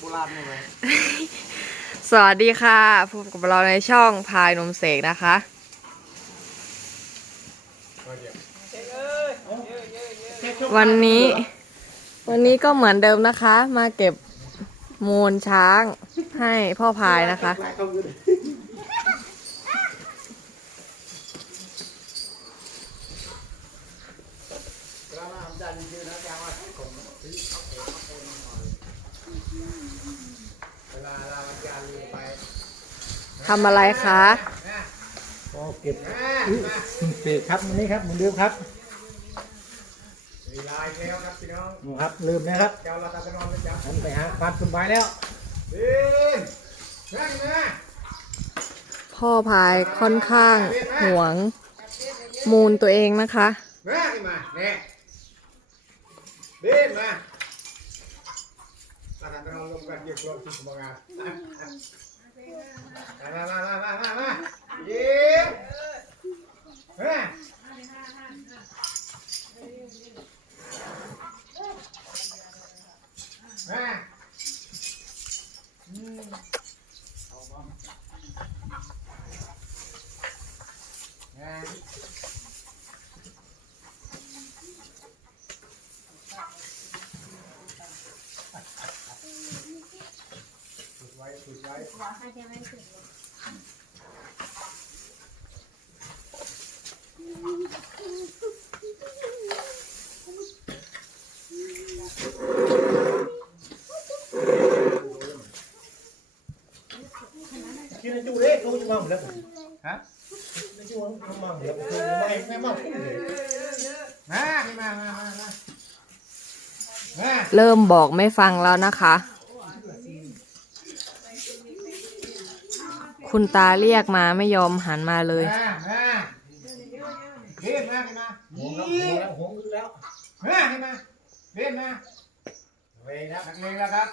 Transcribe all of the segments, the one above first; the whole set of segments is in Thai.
โบราณเลย สวัสดีค่ะพบกับเราในช่องพายนมเสกนะคะวันนี้ วันนี้ก็เหมือนเดิมนะคะ มาเก็บมูลช้างให้พ่อพายนะคะ เวลาเราจะลืมไป ทำอะไรคะก็เก็บเศษครับอันนี้ครับเหมือนเดิมครับมีลายแล้วครับพี่น้องนี่ครับลืมนะครับเจ้าเราตาไปนอนเลยจ้ะหันไปหาความสบายแล้วดินนั่งนะพ่อพายค่อนข้างหวงมูลตัวเองนะคะมาดิมาเนี่ยดินมาตาไปนอนลงกันเกี่ยวกับที่สมงาน มามามามามามาดินมามาอืมเอาบ้างมา ฝึกไว้ฝึ กินในจูเล็กเขาจะมาหมดแล้วฮะในจูเขามาหมดแล้วไม่ไม่มาพูดเลยมามามามามาเริ่มบอกไม่ฟังแล้วนะคะ คุณตาเรียกมาไม่ยอมหันมาเลย มามาเรียนมาพี่มาหงนี่แล้วหงแล้วมาพี่มาเรียนมาเวรนักเลงแล้วครับ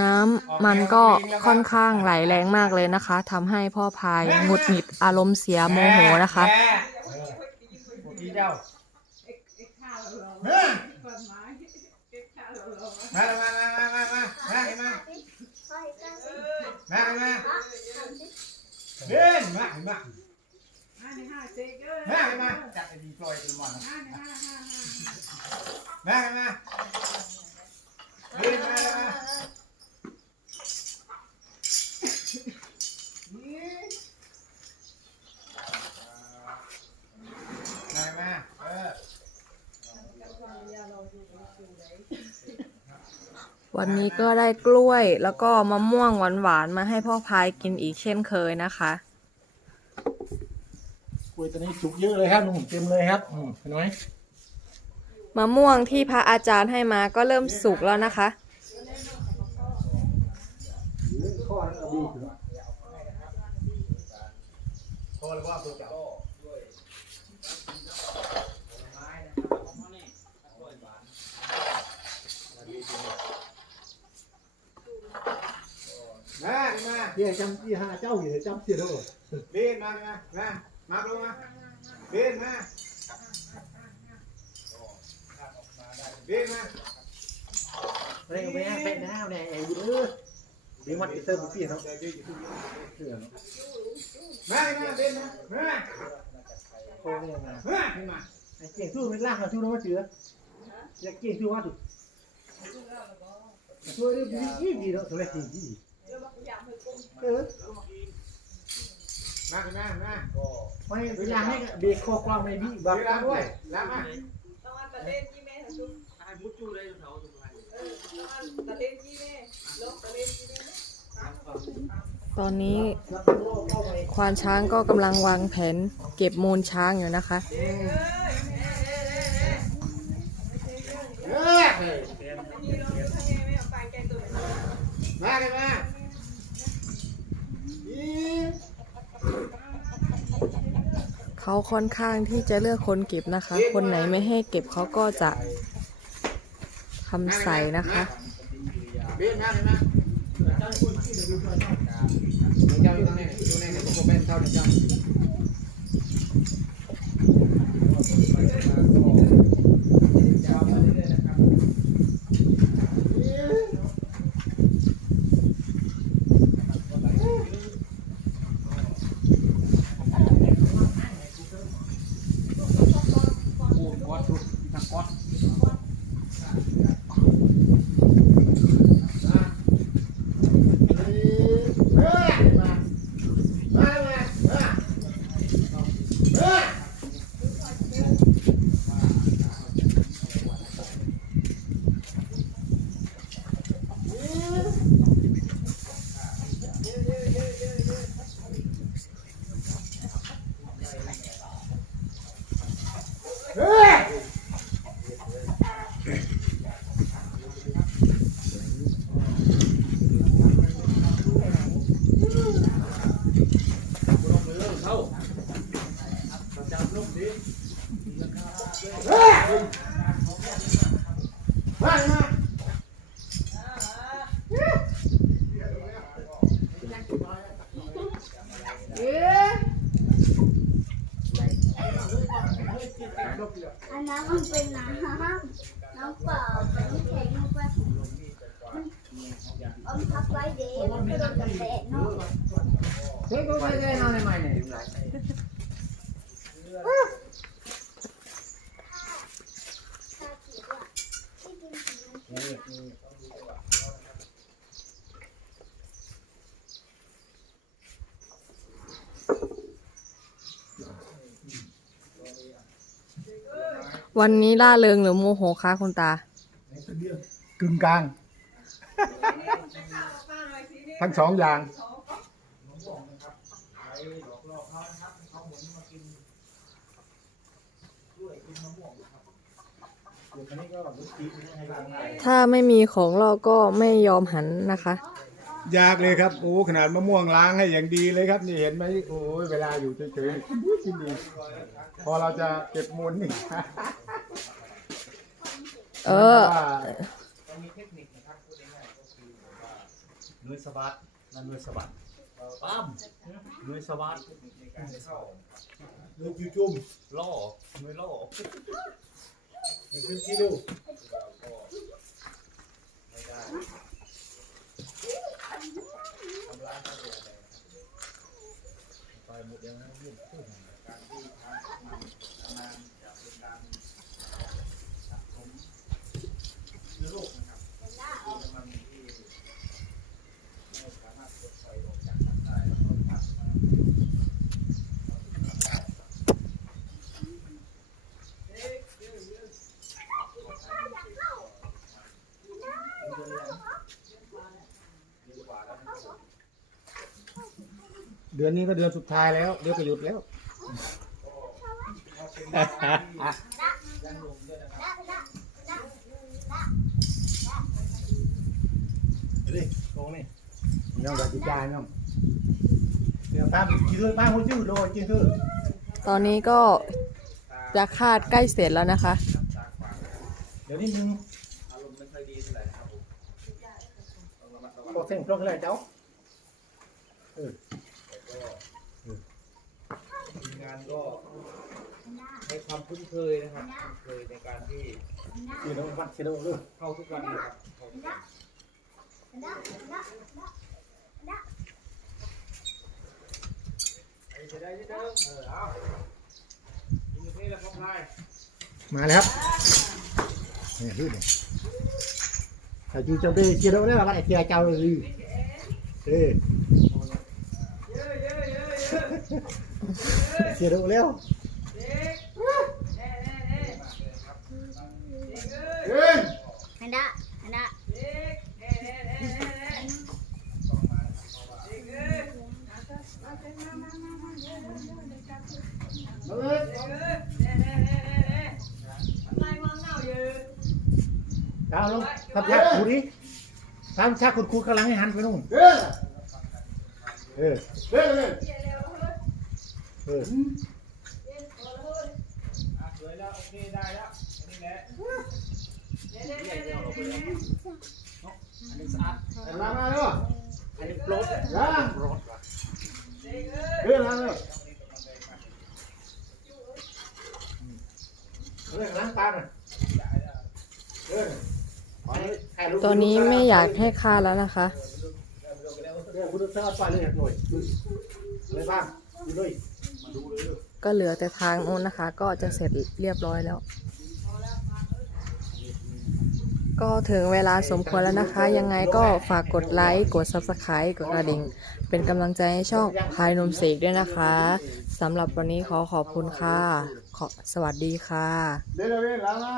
น้ำมันก็ค่อนข้างไหลแรงมากเลยนะคะทำให้พ่อพายหงุดหงิดอารมณ์เสียโมโหนะคะ แม่พวกพี่เจ้ามามามามามามามามา มาม่เดินมามาห้าในห้าเจ๊เด้อม่จับไอ้ดีปล่อยเป็นหมอนหนห้าห้าห้ม่เดินมามา วันนี้ก็ได้กล้วยแล้วก็มะม่วงหวานๆมาให้พ่อพายกินอีกเช่นเคยนะคะ กล้วยตัวนี้สุกเยอะเลยครับลุงเต็มเลยครับอืมเห็นไหมมะม่วงที่พระอาจารย์ให้มาก็เริ่มสุกแล้วนะคะ ข้อนั้นเอาดีขึ้นพอแล้วว่าตัวเจ้า มามาเดี๋ยวจำที่หาเจ้าอยู่จำเสียด้วยเดินมามามามาลงมาเดินมาเดินมาเร่งไปนะไปนะเนี่ยไอ้ยืดเดี๋ยวมันจะเติมปีเนาะเสือเนาะมามาเดินมามาโค้งยังไงมามาไอ้เก่งสู้ไม่ล่างเขาสู้น้องมาเสืออยากเก่งสู้ว่าสุดช่วยได้ดีดีเนาะตัวเล็กดีดีเออ มาขึ้นมามาไม่เวลาให้เบรกคอกลางในบีบับักกล้างด้วยล้างมาต้องอันตะเล่นกี่แม่ทั้งชุดเออต้องอันตะเล่นกี่แม่ลงตะเล่นกี่แม่ตอนนี้ควานช้างก็กำลังวางแผนเก็บมูลช้างอยู่นะคะ เออ นี่ลงทั้งแม่ไม่เอาปานแกงตัวไหน มาขึ้นมาอี เขาค่อนข้างที่จะเลือกคนเก็บนะคะ คนไหนไม่ให้เก็บเขาก็จะทำใส่นะคะเจ้าอยู่ตรงไหนอยู่ไหนผมเป็นเท่านี้เจ้ อันนั้นมัเป็นน้ำน้ำเปล่าเป็นแข็งไปอมพักไว้เดี๋ยวมันจะเป็นเนาเฮ้ยก็ไปได้นอนในใหม่เนี่ย วันนนี้ล่าเริงหรือโมโหคะคุณตา กึ่งกลาง ทั้งสองอย่าง ถ้าไม่มีของเราก็ไม่ยอมหันนะคะ ยากเลยครับโอ้ขนาดมะม่วงล้างให้อย่างดีเลยครับ นี่เห็นไหมโอ้ยเวลาอยู่เฉยๆกินดีพอเราจะเก็บมูลนี่เออ มันมีเทคนิคนะครับพูดง่ายๆก็คือว่านุ้ยสวัสดนั่นนุ้ยสวัสดปั้มนุ้ยสวัสดในการเข้า เลือจุ่มล่อนุ้ยล่อนี่คือที่ดูไม่ได้ทำร้ายเขาเลยไปหมดยังนะยุ่งขึ้นการที่ทำมันทำงานจะเป็นการสะสมเชื้อโรคนะครับที่มันที่ไม่สามารถปลดปล่อยออกจากกันได้แล้วก็ผ่านมา เดื อนนี้ก็เดือนสุดท้ายแล้ว เดี๋ยวก็หยุดแล้ว đi con này nhau là chị trai không Điều ta bị chị thôi ba hôi chứ rồi chị thôi ตอนนี้ก็จะคาดใกล้เสร็จแล้วนะคะ Điều đi nhưng อารมณ์ไม่ค่อยดีเท่าไหร่นะครับผมต้องระมัดระวัง có thêm cho cái này cháu ทีม งานก็ให้ความคุ้นเคยนะครับคุ้นเคยในการที่ chị đâu vặt chị đâu luôn เข้าทุกวันนะครับเข้าทุกวันอันนี้จะได้ที่เดิมเออเอาทีนี้แล้วพร้อมไล่ mà này hấp này hít này thầy chú cho đi chị đâu đấy là lại chị cháu rồi gì ê เยอะเยอะเยอะเย อะ chị đâu leo เด็กแน่แน่แน่เด็กเอ้ย ê อันดะอันดะเด็กแน่แน่แน่แน่แน่เด็กเอ้ย Nó lên เด็กเอ้ยแน่แน่แน่แน่แน่อะไรมองเน่าอ ยู่ Cao luôn Thăm chắc cú đi Thăm chắc cú cú cái lắng cái hắn phải không ê ê ê เดี๋ยวเร็วเฮ้ย ê เย็นพอแล้วอะสวยแล้วโอเคได้แล้วอันนี้แหละเดี๋ยวเดี๋ยวเดี๋ยวเดี๋ยวเดี๋ยวอันนี้สะอาด làm ra nữa อันนี้โปรด ra เด็กเอ้ย ê làm nữa Ê, lắng ta này ê ตอนนี้ไม่อยากให้คาแล้วนะคะเดี๋ยวคุณจะเอาไปเลยหน่อยอะไรบ้างดูด้วย ก็เหลือแต่ทางโน้นนะคะ ก็จะเสร็จเรียบร้อยแล้ว ก็ถึงเวลาสมควรแล้วนะคะ ยังไงก็ฝากกดไลค์ กด subscribe กดกระดิ่ง เป็นกำลังใจให้ช่องพายนมเสกด้วยนะคะสำหรับวันนี้ขอขอบคุณค่ะขอสวัสดีค่ะ เดี๋ยวเดี๋ยวเดี๋ยวล้ามา